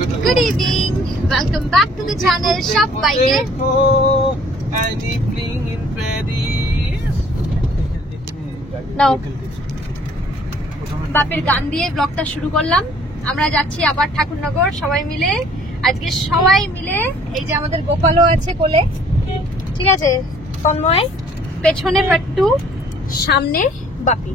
Good evening. Welcome back to the channel Shop Bike. Now, বাপের গান দিয়ে ব্লগটা শুরু করলাম। আমরা যাচ্ছি আবার ঠাকুরনগর সবাই মিলে। আজকে সবাই মিলে এই যে আমাদের গোপালও আছে কোলে, ঠিক আছে, তন্ময় পেছনে পাট্টু, সামনে Bapi.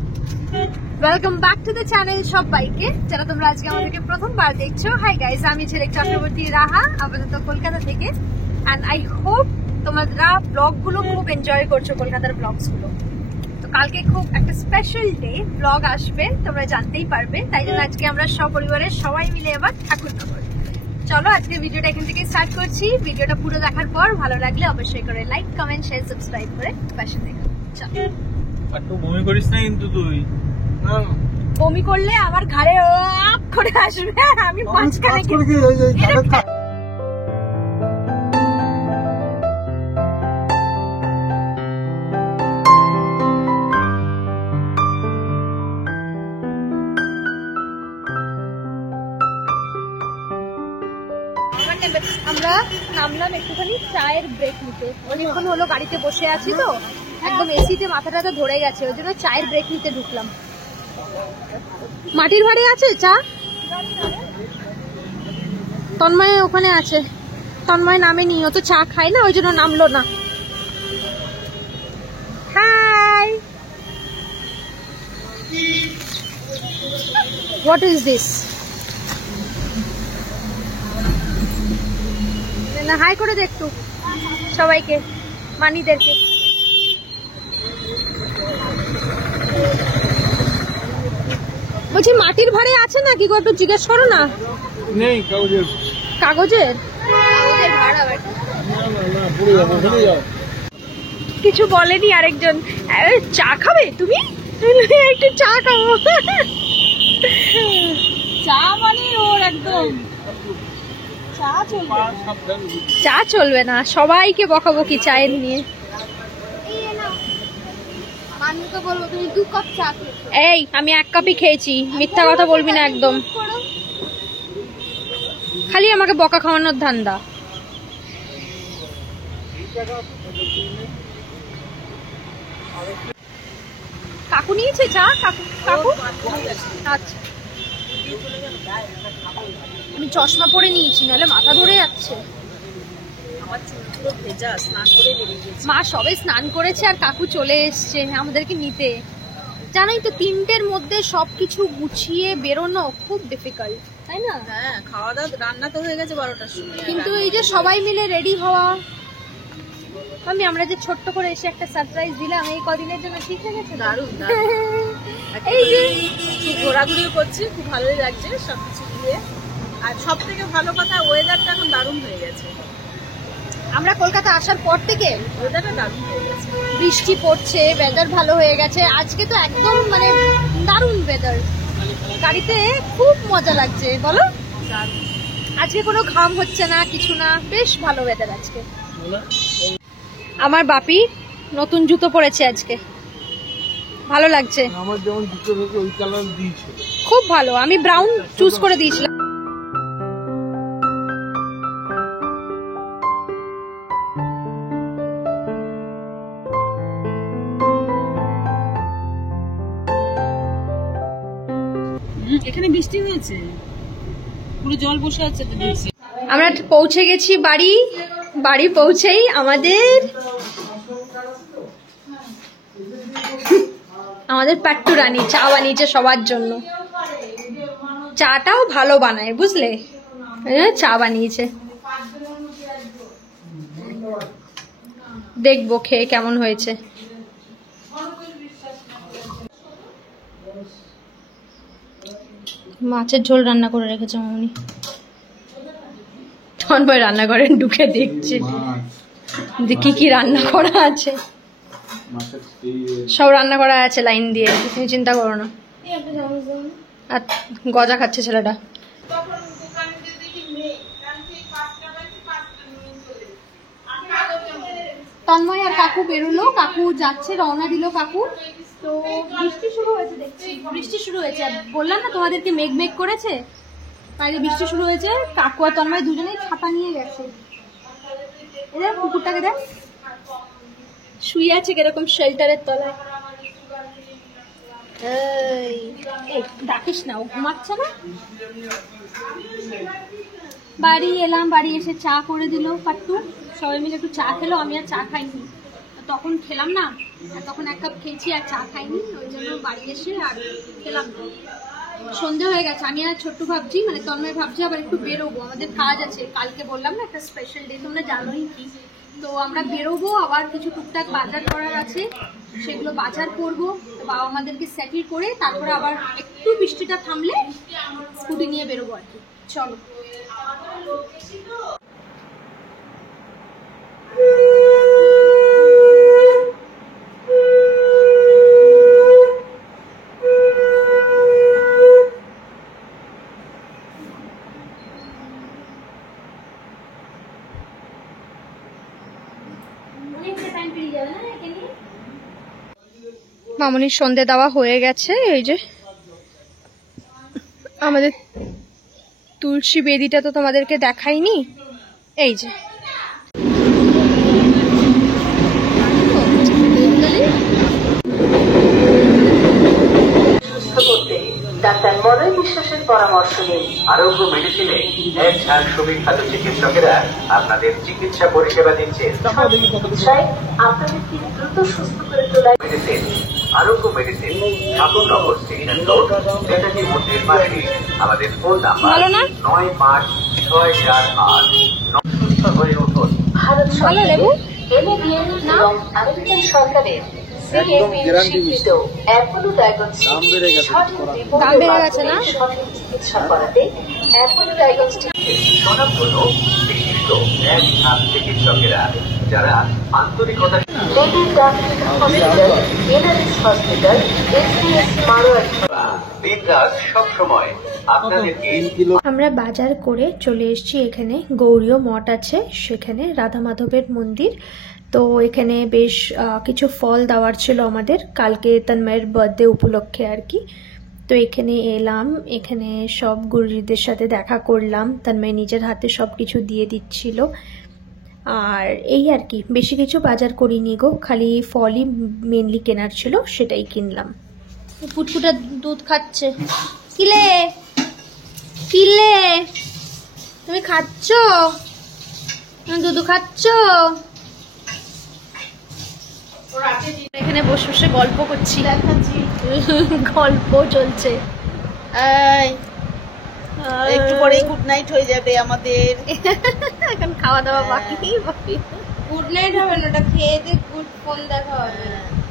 Welcome back to the channel সব বাইকে। যারা তোমরা আজকে আমাদেরকে প্রথমবার দেখছো, হাই গাইস, আমি ঝিলিক চক্রবর্তী রাহা, আপাতত কলকাতা থেকে। অ্যান্ড আই হোপ তোমরা ব্লগ গুলো খুব এনজয় করছো, কলকাতার ব্লগস গুলো। তো কালকে খুব একটা স্পেশাল ডে, ব্লগ আসবে, তোমরা জানতেই পারবে। তাই জন্য আজকে আমরা সপরিবারের সবাই মিলে এবার ঠাকুরনগর। চলো আজকে ভিডিওটা এখান থেকে স্টার্ট করছি। ভিডিওটা পুরো দেখার পর ভালো লাগলে অবশ্যই করে লাইক, কমেন্ট, শেয়ার, সাবস্ক্রাইব করে পাশে দেখো। চলো। একটু বমি করিস না কিন্তু তুই। বমি করলে আমার ঘাড়ে করে আসবে, আমি মাঝখানে আমরা নামলাম একটুখানি চায়ের ব্রেক নিতে। অনেকক্ষণ হলো গাড়িতে বসে আছি তো, একদম এসিতে মাথা টাথা ধরে গেছে, ওই জন্য চায়ের ব্রেক নিতে ঢুকলাম। মাটির ভাড়ি আছে চা? তন্ময় ওখানে আছে, তন্ময় নামেনি, ও তো চা খায় না, ওই জন্য নামলো না। Hi, what is this? না হাই করে দেখতো সবাইকে, মানিদেরকে। বলছি মাটির ভাড়ে আছে নাকি গো, একটু জিজ্ঞেস করো না। নেই, কাগজের। কাগজের কিছু বলেনি আরেকজন। চা খাবে তুমি? একটু চা খাবো। চা মানে ওর একদম চা চলবে না, সবাইকে বকাবকি চায়ের নিয়ে। এই আমি 1 কাপই খেয়েছি, মিথ্যা কথা বলবি না একদম। খালি আমাকে বকা খাওয়ানোর ধান্দা। কাকু নিয়েছে চা? কাকু আচ্ছা, আমি চশমা পরে নিয়েছি, নাহলে মাথা ধরে যাচ্ছে। মা সবে স্নান করেছে আর কাকু চলে এসছে আমাদেরকে নিতে। জানোই তো 3টের মধ্যে সবকিছু গুছিয়ে বেরোনো খুব ডিফিকাল্ট, তাই না? হ্যাঁ, খাওয়া দাওয়া রান্না তো হয়ে গেছে 12টার সময়, কিন্তু এই যে সবাই মিলে রেডি হওয়া। আমরা যে ছোট্ট করে এসে একটা সারপ্রাইজ দিলাম এই কদিনের জন্য, ঠিক হয়ে গেছে। দারুণ। এই যে ঘোরাঘুরিও করছি, খুব ভালোই লাগছে সবকিছু দিয়ে। আর সব থেকে ভালো কথা, ওয়েদারটা এখন দারুণ হয়ে গেছে। আমরা কলকাতা আসার পর থেকে ওয়েদারটা দারুণ হয়ে গেছে, বৃষ্টি পড়ছে, ওয়েদার ভালো হয়ে গেছে। আজকে তো একদম মানে দারুণ ওয়েদার, গাড়িতে খুব মজা লাগছে। বলো, আজকে কোনো ঘাম হচ্ছে না, কিছু না, বেশ ভালো ওয়েদার আজকে। আমার বাপি নতুন জুতো পরেছে আজকে, ভালো লাগছে। আমার যেমন জুতো ওই কালার দিয়েছে, খুব ভালো। আমি ব্রাউন চুজ করে দিয়েছিলাম। এখানে বৃষ্টি হয়েছে, পুরো জল বসে আছে। আমরা পৌঁছে গেছি বাড়ি। বাড়ি পৌঁছেই আমাদের পাট্টু রানী চা বানিয়েছে সবার জন্য। চাটাও ভালো বানায়, বুঝলে, চা বানিয়েছে। দেখবো খেয়ে কেমন হয়েছে। মাছের ঝোল রান্না করে রেখেছে মামনি। তন্ময় রান্না করেন, ঢুকে দেখছে কি কি রান্না করা আছে। সব রান্না করা আছে লাইন দিয়ে, তুমি চিন্তা করো না। আর গজা খাচ্ছে ছেলেটা। তন্ময় আর কাকু বেরোলো, কাকু যাচ্ছে, রওনা দিল কাকু। তো বৃষ্টি শুরু হয়েছে, দেখছি বৃষ্টি শুরু হয়েছে। বললাম না তোমাদেরকে মেঘ মেঘ করেছে, বাইরে বৃষ্টি শুরু হয়েছে, কাকু আর তন্ময় দুজনেই ছাতা নিয়ে গেছে। এদের কুকুরটাকে দেখ, শুয়ে আছে কিরকম শেল্টারের তলায়। এই ডাকিস না, ও ঘুমাচ্ছে না। বাড়ি এলাম, বাড়ি এসে চা করে দিল পাট্টু, সবাই মিলে একটু চা খেলো। আমি আর চা খাইনি, তখন খেলাম না, আর তখন 1 কাপ খেয়েছি আর চা খাইনি, ওই জন্য বাড়ি এসে আর খেলাম না। সন্ধে হয়ে গেছে, আমি আর ছোট্টু ভাবছি, মানে তন্ময় ভাবছি আবার একটু বেরোবো, আমাদের কাজ আছে কালকে, বললাম না একটা স্পেশাল ডে, তোমরা জানোই কি। তো আমরা বেরোবো, আবার কিছু টুকটাক বাজার করার আছে, সেগুলো বাজার করবো। তো বাবা আমাদেরকে সেটেল করে তারপরে আবার একটু বৃষ্টিটা থামলে স্কুটি নিয়ে বেরোবো আর কি। চলো। মামনির সন্ধে দেওয়া হয়ে গেছে। এই যে আমাদের তুলসী বেদিটা তো তোমাদেরকে দেখাইনি, এই যে ডাক্তার মলয় বিশ্বাসের পরামর্শ নিন। আরোগ্য মেডিসিনে সুবিখ্যাত চিকিৎসকেরা আপনাদের চিকিৎসা পরিষেবা দিচ্ছে। আপনাদেরকে দ্রুত সুস্থ করে তোলায় মেডিসিন আরোগ্য medicine Thakurnagar station road, Netaji মন্দির পাশে। আমাদের ফোন নাম্বার 956448। সুস্থ হয়ে উঠুন। ভারত সরকার, NABL এবং আমেরিকান সরকারের স্বীকৃত অ্যাপোলো ডায়াগনস্টিক চিকিৎসা করাতে অ্যাপোলো ডায়াগনস্টিক স্বনামধন্য বিশিষ্ট চিকিৎসকেরা, যারা আন্তরিকতা হসপিটাল, SBS মারোয়ারি দিনরাত সবসময় আপনাদেরকে। আমরা বাজার করে চলে এসেছি, এখানে গৌরীয় মঠ আছে, সেখানে রাধা মাধবের মন্দির। তো এখানে বেশ কিছু ফল দেওয়ার ছিল আমাদের, কালকে তন্ময়ের বার্থডে উপলক্ষে আর কি। তো এখানে এলাম, এখানে সব গুরুজিদের সাথে দেখা করলাম, তন্ময় নিজের হাতে সব কিছু দিয়ে দিচ্ছিল। আর এই আর কি, বেশি কিছু বাজার করিনি গো, খালি ফলই মেনলি কেনার ছিল, সেটাই কিনলাম। পুটপুটা দুধ খাচ্ছে। কিলে কিলে তুমি খাচ্ছ? তুমি দুধ খাচ্ছ? এখানে বসে বসে গল্প করছি, গল্প চলছে। একটু পরে গুড নাইট হয়ে যাবে আমাদের। এখন খাওয়া দাওয়া বাকি। গুড নাইট হবে না, ওটা খেয়ে দিয়ে গুড ফোন দেখা হবে।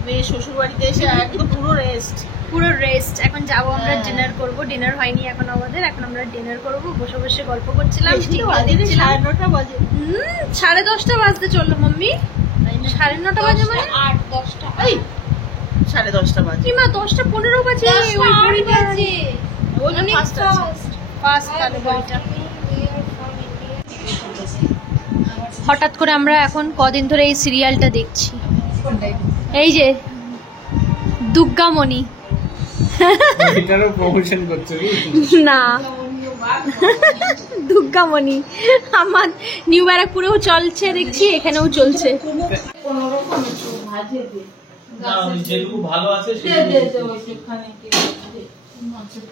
মেয়ে শ্বশুর বাড়িতে এসে একদম পুরো রেস্ট। এখন যাবো আমরা ডিনার করব। ডিনার হয়নি এখন আমাদের, এখন আমরা ডিনার করব। বসে বসে গল্প করছিলাম, 9:30 বাজে। 10:30 বাজতে চললো মাম্মি। 9:30 বাজে মানে 8-10টা, এই 10:30 বাজে। মা 10:15 বাজে। হঠাৎ করে আমরা এখন কদিন ধরে এই সিরিয়ালটা দেখছি, এই যে দুর্গামণি। না, দুর্গামণি আমার নিউ ব্যারাকপুরেও চলছে দেখছি, এখানেও চলছে।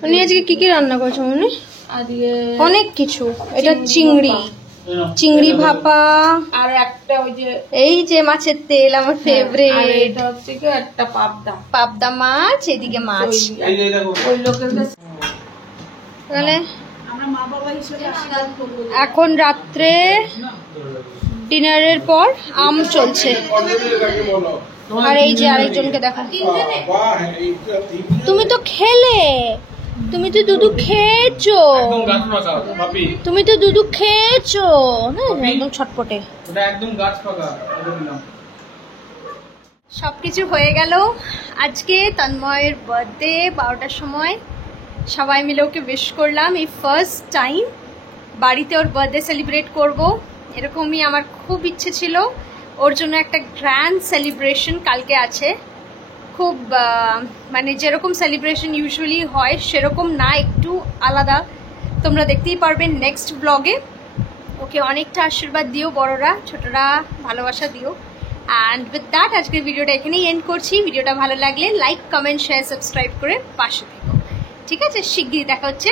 উনি আজকে কি কি রান্না করছো উনি? অনেক কিছু। এটা চিংড়ি ভাপা, আর একটা ওই যে এই যে মাছের তেল, আমার ফেভারিট। এটা হচ্ছে কি একটা পাবদা মাছ, এদিকে মাছ। ওই লোকের কাছে তাহলে আমরা মা বাবা হিসেবে আশীর্বাদ করব। এখন রাত্রে ডিনারের পর আম চলছে। আর এই যে আরেকজনকে দেখা, তুমি তো খেলে, তুমি তো দুধু খেয়েছো, তুমি তো দুধু খেয়েছো না, একদম ছটপটে। সবকিছু হয়ে গেল। আজকে তন্ময়ের বার্থডে, 12টার সময় সবাই মিলে ওকে উইশ করলাম। এই ফার্স্ট টাইম বাড়িতে ওর বার্থডে সেলিব্রেট করব, এরকমই আমার খুব ইচ্ছে ছিল। ওর জন্য একটা গ্র্যান্ড সেলিব্রেশন কালকে আছে, খুব মানে যেরকম সেলিব্রেশন ইউজুয়ালি হয় সেরকম না, একটু আলাদা। তোমরা দেখতেই পারবে নেক্সট ব্লগে। ওকে অনেকটা আশীর্বাদ দিও, বড়রা ছোটরা ভালোবাসা দিও। অ্যান্ড উইথ দ্যাট আজকের ভিডিওটা এখানেই এন্ড করছি। ভিডিওটা ভালো লাগলে লাইক, কমেন্ট, শেয়ার, সাবস্ক্রাইব করে পাশে থেকো। ঠিক আছে, শিগগিরই দেখা হচ্ছে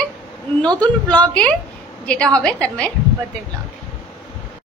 নতুন ব্লগে, যেটা হবে তার মায়ের বার্থডে ব্লগ।